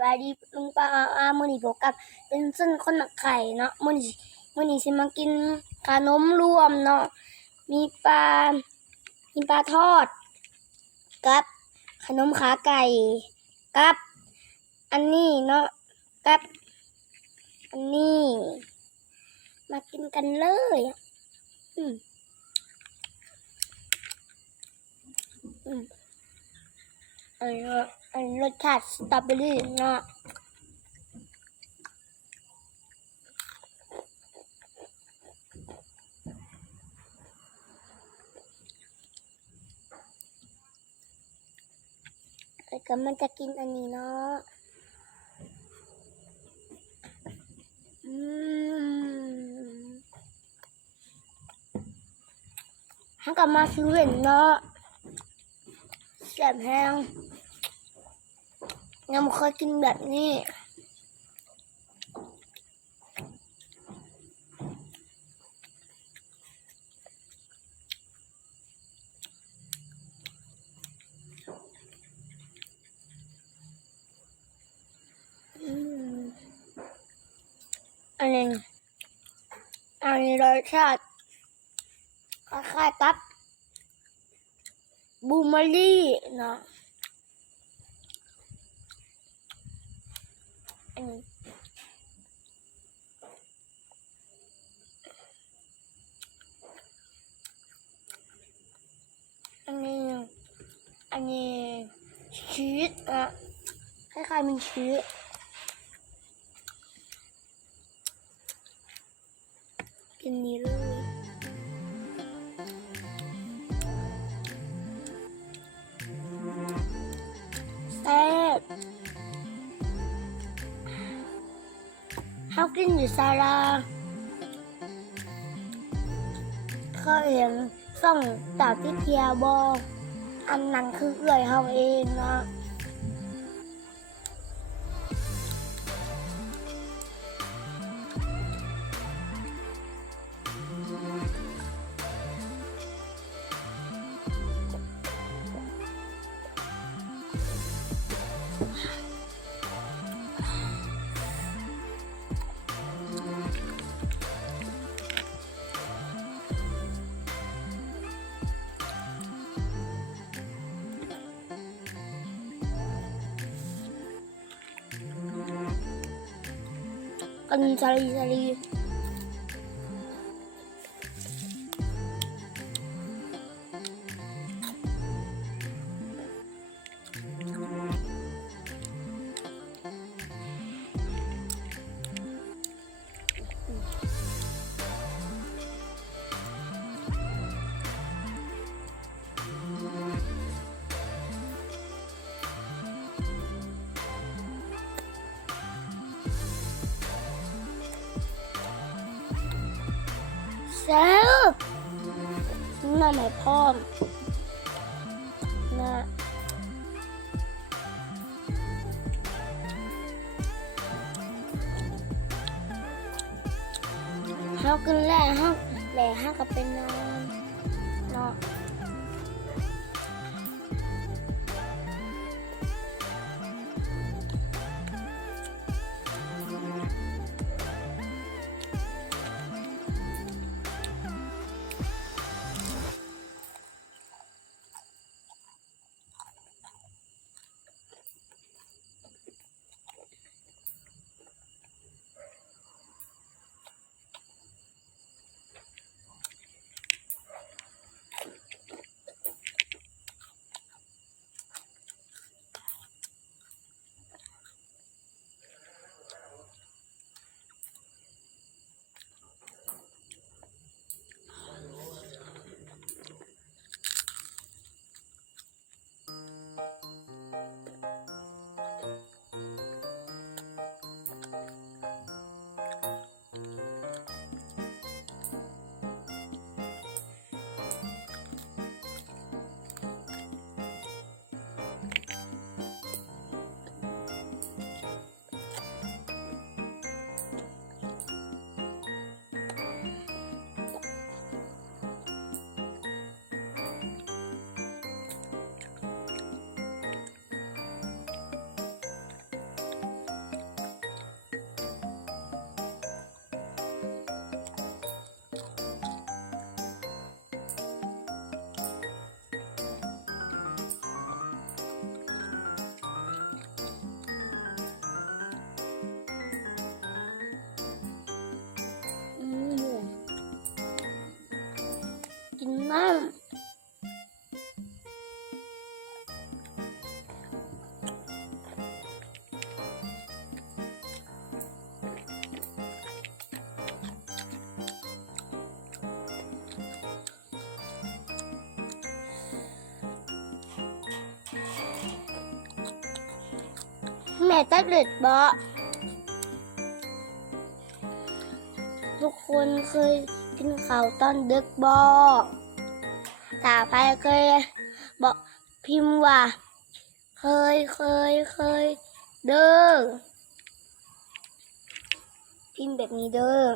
บายดีลุงป้ามื้อนี้พบกับเป็นเส้นคนหมักไข่เนาะมื้อนี้สิมากินขนมรวมเนาะมีปลาทอดกับขนมขาไก่กับอันนี้เนาะกับอันนี้มากินกันเลยอืมอันรสชาติสตรอเบอรี่เนาะแล้วก็มันจะกินอันนี้เนาะให้กลับมาซื้อเห็นเนาะแซ่บแห้งยังไม่เคยกินแบบนี้อันนี้รสชาติคล้ายๆกับบูมารี่เนาะอันนี้ชีสอะคล้ายๆมีชีสกินนี้เลยแซ่บเขากินอยู่ศาลาเขาเห็นส่องตาที่เทียบออันนั้นคือเอื่อยเขาเองนะกันชาลีแซ่บน่าหมายพร้อมนะเขากินแล้วเขาก็เป็นนอนเนาะ แท็บเล็ตบ่ทุกคนเคยกินข้าวตอนดึกบ่ถ้าใครเคยบอกพิมพ์ว่าเคยเด้อพิมพ์แบบนี้เด้อ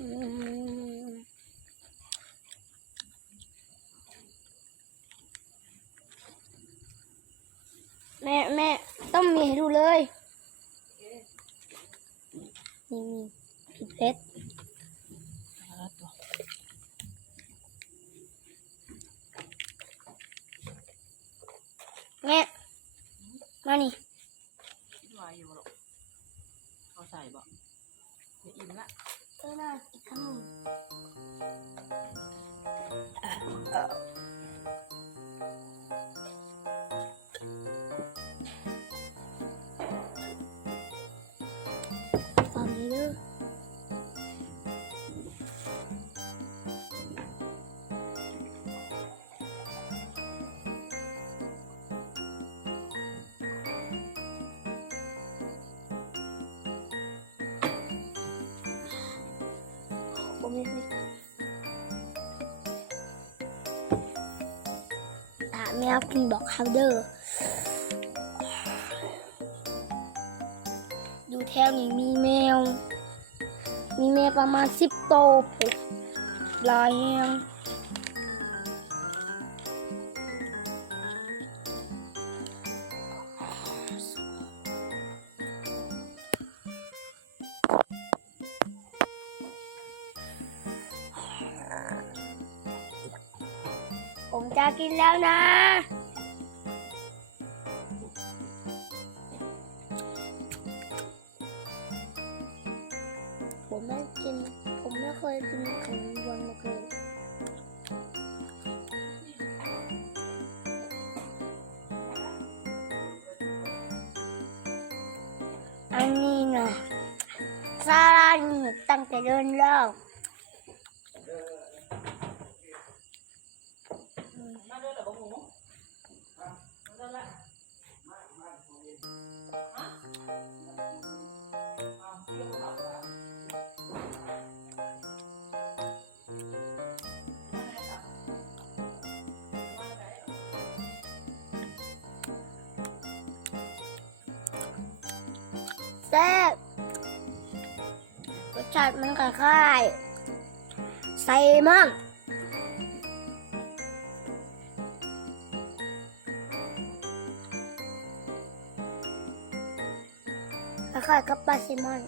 อืมแม่ต้องมีให้ดูเลยนี่มีผิดเพชรแม่มานี่ วายอยู่หรอกเขาใส่บ่ไม่อิ่มละ น่าอีกคำหนึ่งฟังนี้เด้อผมไม่ถ้าแมวกินบอกเขาเด้ออยู่แถวนี้มีแมวประมาณ10 ตัวผมหลายแฮงผมจะกินแล้วนะผมไม่เคยกินขนมหวานมาก่อนอันนี้นะซาลานี่ตั้งแต่เดินแล้ว มาเด้อเหรอบ่หมูมาเด้อละแซ่บรสชาติมันคล้ายๆไซมอนคล้ายๆกับปลาแซลมอน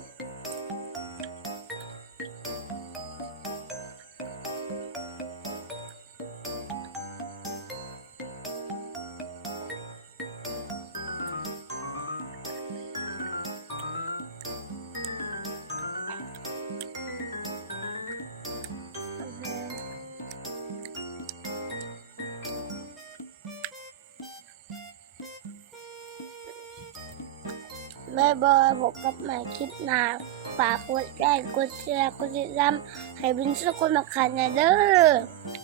บ๊ายบายพบกับใหม่คลิปหน้าฝากกดไลค์กดแชร์กดติดตามให้บินสุกคนมาขันนะเด้อ